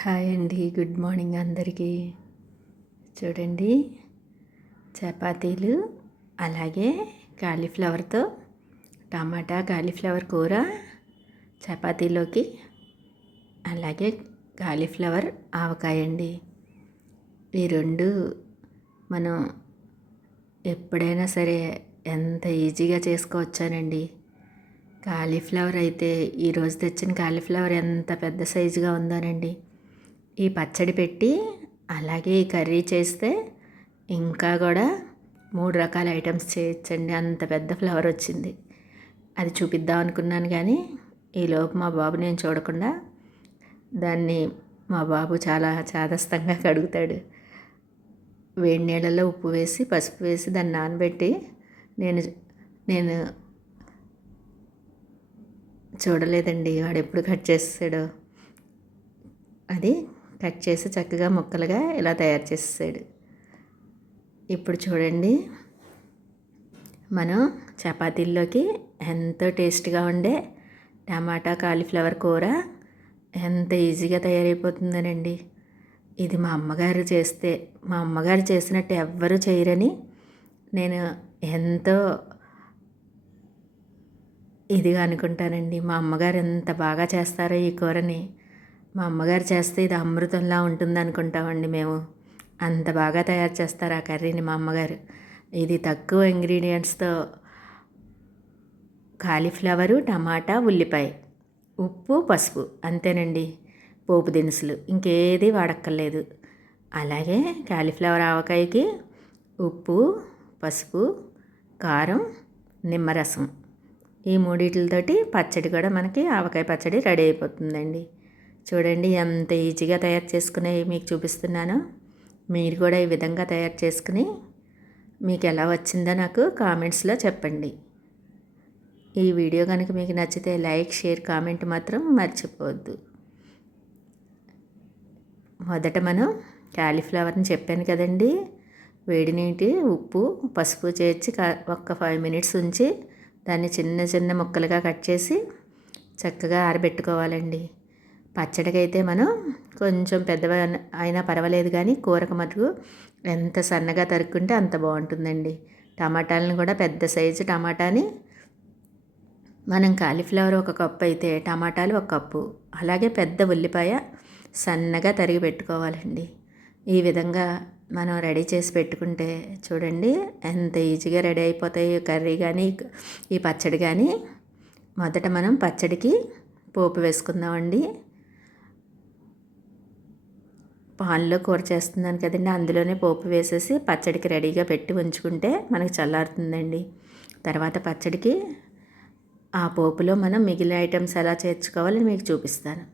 Hi అండి good morning అందరికీ. చూడండి చపాతీలు అలాగే కాలీఫ్లవర్తో టమాటా కాలీఫ్లవర్ కూర చపాతీలోకి అలాగే కాలీఫ్లవర్ ఆవకాయ అండి. ఈ రెండు మనం ఎప్పుడైనా సరే ఎంత ఈజీగా చేసుకోవచ్చానండి. కాలీఫ్లవర్ అయితే ఈరోజు తెచ్చిన కాలీఫ్లవర్ ఎంత పెద్ద సైజుగా ఉందోనండి. ఈ పచ్చడి పెట్టి అలాగే ఈ కర్రీ చేస్తే ఇంకా కూడా మూడు రకాల ఐటమ్స్ చేయొచ్చండి. అంత పెద్ద ఫ్లవర్ వచ్చింది. అది చూపిద్దాం అనుకున్నాను కానీ ఈలోపు మా బాబు నేను చూడకుండా దాన్ని మా బాబు చాలా చాదస్తంగా కడుగుతాడు. వేడి నీళ్ళలో ఉప్పు వేసి పసుపు వేసి దాన్ని నానబెట్టి నేను నేను చూడలేదండి వాడు ఎప్పుడు కట్ చేస్తాడో. అది కట్ చేసి చక్కగా ముక్కలుగా ఇలా తయారు చేసేసాడు. ఇప్పుడు చూడండి మనం చపాతీల్లోకి ఎంతో టేస్ట్గా ఉండే టమాటా కాలీఫ్లవర్ కూర ఎంత ఈజీగా తయారైపోతుందనండి. ఇది మా అమ్మగారు చేస్తే మా అమ్మగారు చేసినట్టు ఎవ్వరూ చేయరని నేను ఎంతో ఇదిగా అనుకుంటానండి. మా అమ్మగారు ఎంత బాగా చేస్తారో ఈ కూరని. మా అమ్మగారు చేస్తే ఇది అమృతంలా ఉంటుంది అనుకుంటామండి మేము. అంత బాగా తయారు చేస్తారు ఆ కర్రీని మా అమ్మగారు. ఇది తక్కువ ఇంగ్రీడియంట్స్తో కాలీఫ్లవరు టమాటా ఉల్లిపాయ ఉప్పు పసుపు అంతేనండి. పోపు దినుసులు ఇంకేది వాడక్కర్లేదు. అలాగే కాలీఫ్లవర్ ఆవకాయకి ఉప్పు పసుపు కారం నిమ్మరసం ఈ మూడిటితోటి పచ్చడి కూడా మనకి ఆవకాయ పచ్చడి రెడీ అయిపోతుందండి. చూడండి ఎంత ఈజీగా తయారు చేసుకునే మీకు చూపిస్తున్నాను. మీరు కూడా ఈ విధంగా తయారు చేసుకుని మీకు ఎలా వచ్చిందో నాకు కామెంట్స్లో చెప్పండి. ఈ వీడియో కనుక మీకు నచ్చితే లైక్ షేర్ కామెంట్ మాత్రం మర్చిపోవద్దు. మొదట మనం క్యాలీఫ్లవర్ని చెప్పాను కదండి. వేడి నీటి ఉప్పు పసుపు చేర్చి ఒక్క ఫైవ్ మినిట్స్ ఉంచి దాన్ని చిన్న చిన్న ముక్కలుగా కట్ చేసి చక్కగా ఆరబెట్టుకోవాలండి. పచ్చడికైతే మనం కొంచెం పెద్దవ అయినా పర్వాలేదు కానీ కూరకు మటుకు ఎంత సన్నగా తరుక్కుంటే అంత బాగుంటుందండి. టమాటాలను కూడా పెద్ద సైజు టమాటాని మనం కాలీఫ్లవర్ ఒక కప్పు అయితే టమాటాలు ఒక కప్పు అలాగే పెద్ద ఉల్లిపాయ సన్నగా తరిగి పెట్టుకోవాలండి. ఈ విధంగా మనం రెడీ చేసి పెట్టుకుంటే చూడండి ఎంత ఈజీగా రెడీ అయిపోతాయి కర్రీ కానీ ఈ పచ్చడి కానీ. మొదట మనం పచ్చడికి పోపు వేసుకుందామండి. పాన్లో కూర చేస్తున్నాను కదండి. అందులోనే పోపు వేసేసి పచ్చడికి రెడీగా పెట్టి ఉంచుకుంటే మనకి చల్లారుతుందండి. తర్వాత పచ్చడికి ఆ పోపులో మనం మిగిలిన ఐటమ్స్ ఎలా చేర్చుకోవాలని మీకు చూపిస్తాను.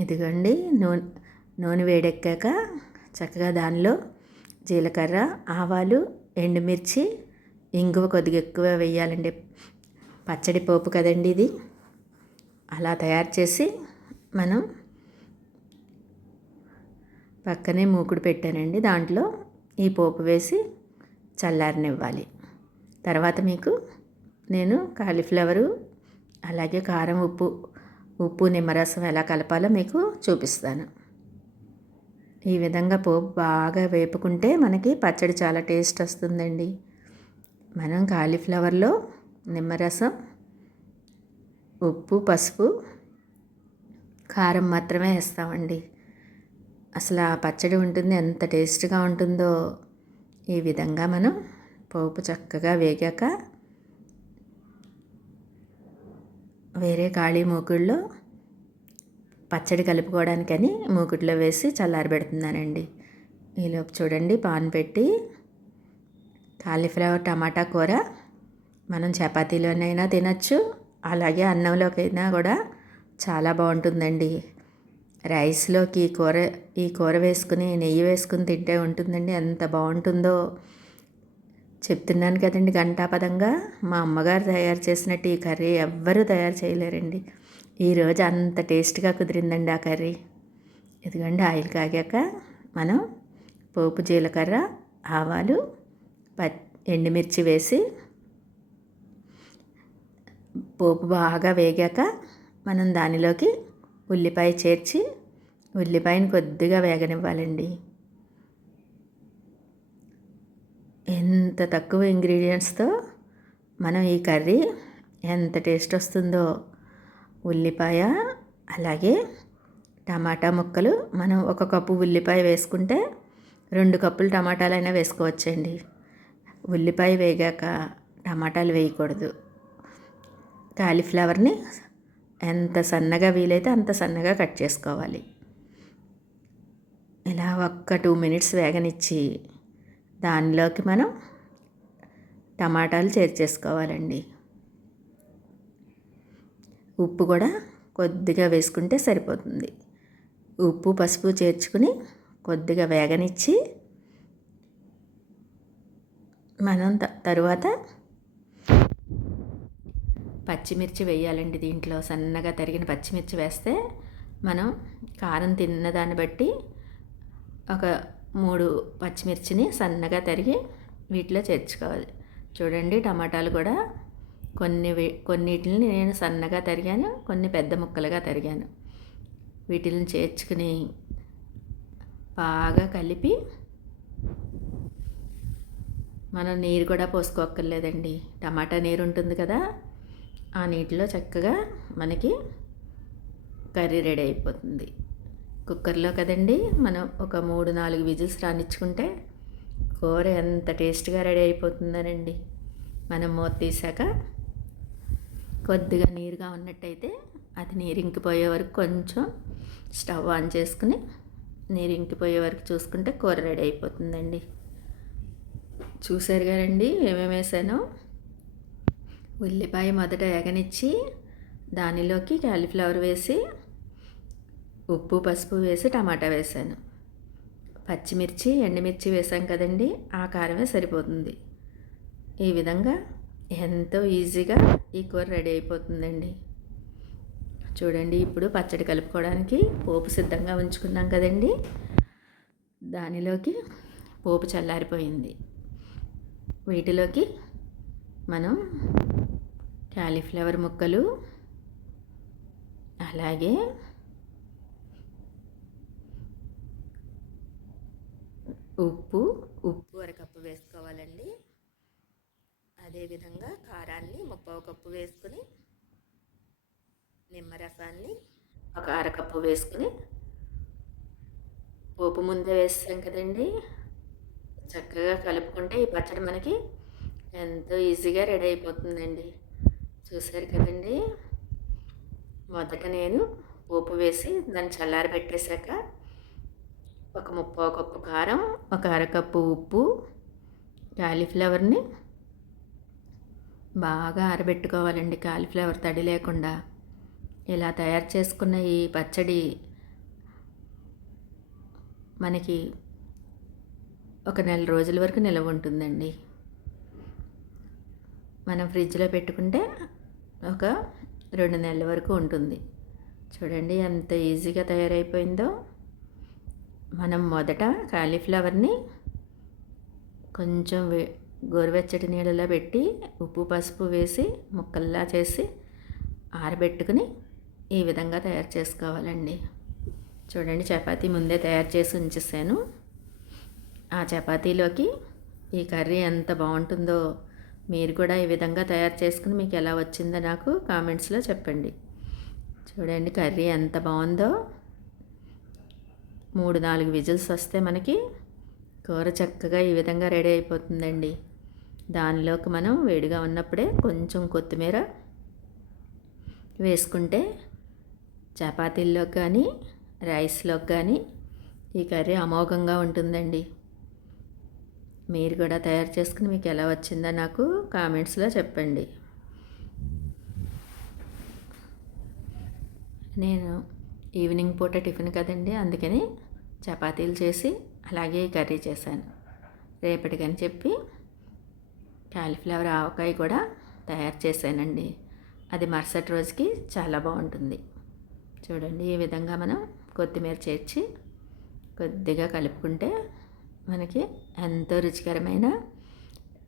ఇదిగోండి నూనె నూనె వేడెక్కాక చక్కగా దానిలో జీలకర్ర ఆవాలు ఎండుమిర్చి ఇంగువ కొద్దిగా ఎక్కువ వేయాలండి. పచ్చడి పోపు కదండి ఇది. అలా తయారు చేసి మనం పక్కనే మూకుడు పెట్టానండి దాంట్లో ఈ పోపు వేసి చల్లారనివ్వాలి. తర్వాత మీకు నేను కాలీఫ్లవరు అలాగే కారం ఉప్పు ఉప్పు నిమ్మరసం ఎలా కలపాలో మీకు చూపిస్తాను. ఈ విధంగా పోపు బాగా వేపుకుంటే మనకి పచ్చడి చాలా టేస్ట్ వస్తుందండి. మనం కాలీఫ్లవర్లో నిమ్మరసం ఉప్పు పసుపు కారం మాత్రమే వేస్తామండి. అసలు ఆ పచ్చడి ఉంటుంది ఎంత టేస్ట్గా ఉంటుందో ఈ విధంగా మనం పోపు చక్కగా వేగాక వేరే ఖాళీ మూకుడులో పచ్చడి కలుపుకోవడానికని మూకుడులో వేసి చల్లారబెడుతున్నానండి. ఈలోపు చూడండి పాన్ పెట్టి కాలీఫ్లవర్ టమాటా కూర మనం చపాతీలోనైనా తినచ్చు అలాగే అన్నంలోకైనా కూడా చాలా బాగుంటుందండి. రైస్లోకి ఈ కూర ఈ కూర వేసుకుని నెయ్యి వేసుకుని తింటే ఉంటుందండి. ఎంత బాగుంటుందో. చెప్తున్నాను కదండి గంటాపదంగా మా అమ్మగారు తయారు చేసినట్టు ఈ కర్రీ ఎవ్వరూ తయారు చేయలేరండి. ఈరోజు అంత టేస్ట్గా కుదిరిందండి ఆ కర్రీ. ఇదిగోండి ఆయిల్ కాగాక మనం పోపు జీలకర్ర ఆవాలు ప ఎండుమిర్చి వేసి పోపు బాగా వేగాక మనం దానిలోకి ఉల్లిపాయ చేర్చి ఉల్లిపాయని కొద్దిగా వేగనివ్వాలండి. ఎంత తక్కువ ఇంగ్రీడియంట్స్తో మనం ఈ కర్రీ ఎంత టేస్ట్ వస్తుందో ఉల్లిపాయ అలాగే టమాటా ముక్కలు మనం ఒక కప్పు ఉల్లిపాయ వేసుకుంటే రెండు కప్పులు టమాటాలైనా వేసుకోవచ్చండి. ఉల్లిపాయ వేగాక టమాటాలు వేయకూడదు. కాలీఫ్లవర్ని ఎంత సన్నగా వీలైతే అంత సన్నగా కట్ చేసుకోవాలి. ఇలా ఒక్క టూ మినిట్స్ వేగనిచ్చి దానిలోకి మనం టమాటాలు చేర్చేసుకోవాలండి ఉప్పు కూడా కొద్దిగా వేసుకుంటే సరిపోతుంది. ఉప్పు పసుపు చేర్చుకుని కొద్దిగా వేగనిచ్చి మనం తరువాత పచ్చిమిర్చి వేయాలండి దీంట్లో. సన్నగా తరిగిన పచ్చిమిర్చి వేస్తే మనం కారం తిన్న దాన్ని బట్టి ఒక మూడు పచ్చిమిర్చిని సన్నగా తరిగి వీటిలో చేర్చుకోవాలి. చూడండి టమాటాలు కూడా కొన్ని కొన్నిటిని నేను సన్నగా తరిగాను కొన్ని పెద్ద ముక్కలుగా తరిగాను. వీటిని చేర్చుకుని బాగా కలిపి మనం నీరు కూడా పోసుకోక్కర్లేదండి. టమాటా నీరు ఉంటుంది కదా ఆ నీటిలో చక్కగా మనకి కర్రీ రెడీ అయిపోతుంది. కుక్కర్లో కదండి మనం ఒక మూడు నాలుగు విజిల్స్ రానిచ్చుకుంటే కూర ఎంత టేస్ట్గా రెడీ అయిపోతుందనండి. మనం మూత తీసాక కొద్దిగా నీరుగా ఉన్నట్టయితే అది నీరు ఇంకిపోయే వరకు కొంచెం స్టవ్ ఆన్ చేసుకుని నీరు ఇంకిపోయే వరకు చూసుకుంటే కూర రెడీ అయిపోతుందండి. చూసారు కదండి ఏమేమి వేసానో? ఉల్లిపాయ మొదట ఎగనిచ్చి దానిలోకి క్యాలీఫ్లవర్ వేసి ఉప్పు పసుపు వేసి టమాటా వేసాను. పచ్చిమిర్చి ఎండుమిర్చి వేసాం కదండి ఆ కారమే సరిపోతుంది. ఈ విధంగా ఎంతో ఈజీగా ఈ కూర రెడీ అయిపోతుందండి. చూడండి ఇప్పుడు పచ్చడి కలుపుకోవడానికి పోపు సిద్ధంగా ఉంచుకున్నాం కదండి. దానిలోకి పోపు చల్లారిపోయింది. వీటిలోకి మనం క్యాలీఫ్లవర్ ముక్కలు అలాగే ఉప్పు ఉప్పు అరకప్పు వేసుకోవాలండి. అదేవిధంగా కారాన్ని ముప్పావు కప్పు వేసుకుని నిమ్మరసాన్ని ఒక అరకప్పు వేసుకుని పోపు ముందే వేస్తాం కదండి. చక్కగా కలుపుకుంటే ఈ పచ్చడి మనకి ఎంతో ఈజీగా రెడీ అయిపోతుందండి. చూశారు కదండి? మొదట నేను పోపు వేసి దాన్ని చల్లారి పెట్టేశాక ఒక ముప్పో కప్పు కారం ఒక అరకప్పు ఉప్పు కాలీఫ్లవర్ని బాగా ఆరబెట్టుకోవాలండి. కాలీఫ్లవర్ తడి లేకుండా ఇలా తయారు చేసుకున్న ఈ పచ్చడి మనకి ఒక నెల రోజుల వరకు నిలవ ఉంటుందండి. మనం ఫ్రిడ్జ్లో పెట్టుకుంటే ఒక రెండు నెలల వరకు ఉంటుంది. చూడండి ఎంత ఈజీగా తయారైపోయిందో. మనం మొదట కాలీఫ్లవర్ని కొంచెం గోరువెచ్చటి నీళ్ళలో పెట్టి ఉప్పు పసుపు వేసి ముక్కల్లా చేసి ఆరబెట్టుకుని ఈ విధంగా తయారు చేసుకోవాలండి. చూడండి చపాతీ ముందే తయారు చేసి ఉంచేసాను. ఆ చపాతీలోకి ఈ కర్రీ ఎంత బాగుంటుందో మీరు కూడా ఈ విధంగా తయారు చేసుకుని మీకు ఎలా వచ్చిందో నాకు కామెంట్స్లో చెప్పండి. చూడండి కర్రీ ఎంత బాగుందో. మూడు నాలుగు విజిల్స్ వస్తే మనకి కూర చక్కగా ఈ విధంగా రెడీ అయిపోతుందండి. దానిలోకి మనం వేడిగా ఉన్నప్పుడే కొంచెం కొత్తిమీర వేసుకుంటే చపాతీల్లోకి కానీ రైస్లోకి కానీ ఈ కర్రీ అమోఘంగా ఉంటుందండి. మీరు కూడా తయారు చేసుకుని మీకు ఎలా వచ్చిందో నాకు కామెంట్స్లో చెప్పండి. నేను ఈవినింగ్ పూట టిఫిన్ కదండి అందుకని చపాతీలు చేసి అలాగే కర్రీ చేశాను. రేపటికని చెప్పి కాలీఫ్లవర్ ఆవకాయ కూడా తయారు చేశానండి. అది మరుసటి రోజుకి చాలా బాగుంటుంది. చూడండి ఈ విధంగా మనం కొత్తిమీర చేర్చి కొద్దిగా కలుపుకుంటే మనకి ఎంతో రుచికరమైన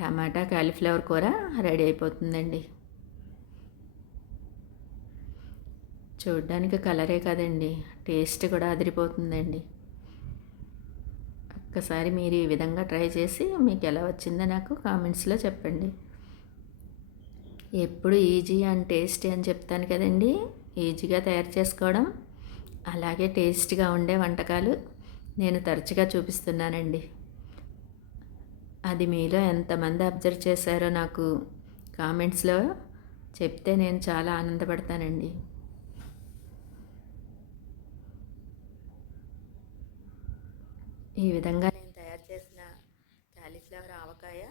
టమాటా కాలీఫ్లవర్ కూర రెడీ అయిపోతుందండి. చూడ్డానికి కలరే కదండి టేస్ట్ కూడా అదిరిపోతుందండి. ఒక్కసారి మీరు ఈ విధంగా ట్రై చేసి మీకు ఎలా వచ్చిందో నాకు కామెంట్స్లో చెప్పండి. ఎప్పుడు ఈజీ అండ్ టేస్టీ అని చెప్తాను కదండి ఈజీగా తయారు చేసుకోవడం అలాగే టేస్ట్గా ఉండే వంటకాలు నేను తరచుగా చూపిస్తున్నానండి. అది మీలో ఎంతమంది అబ్జర్వ్ చేశారో నాకు కామెంట్స్లో చెప్తే నేను చాలా ఆనందపడతానండి. ఈ విధంగా నేను తయారు చేసిన కాలీఫ్లవర్ ఆవకాయ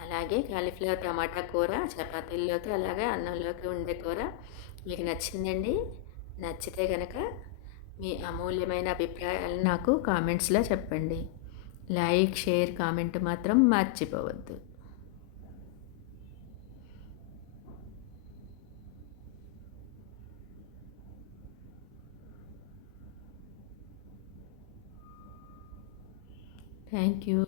అలాగే కాలీఫ్లవర్ టమాటా కూర చపాతీల్లోకి అలాగే అన్నంలోకి ఉండే కూర మీకు నచ్చిందండి. నచ్చితే కనుక మీ అమూల్యమైన అభిప్రాయాలు నాకు కామెంట్స్లో చెప్పండి. లైక్ షేర్ కామెంట్ మాత్రం మర్చిపోవద్దు. Thank you.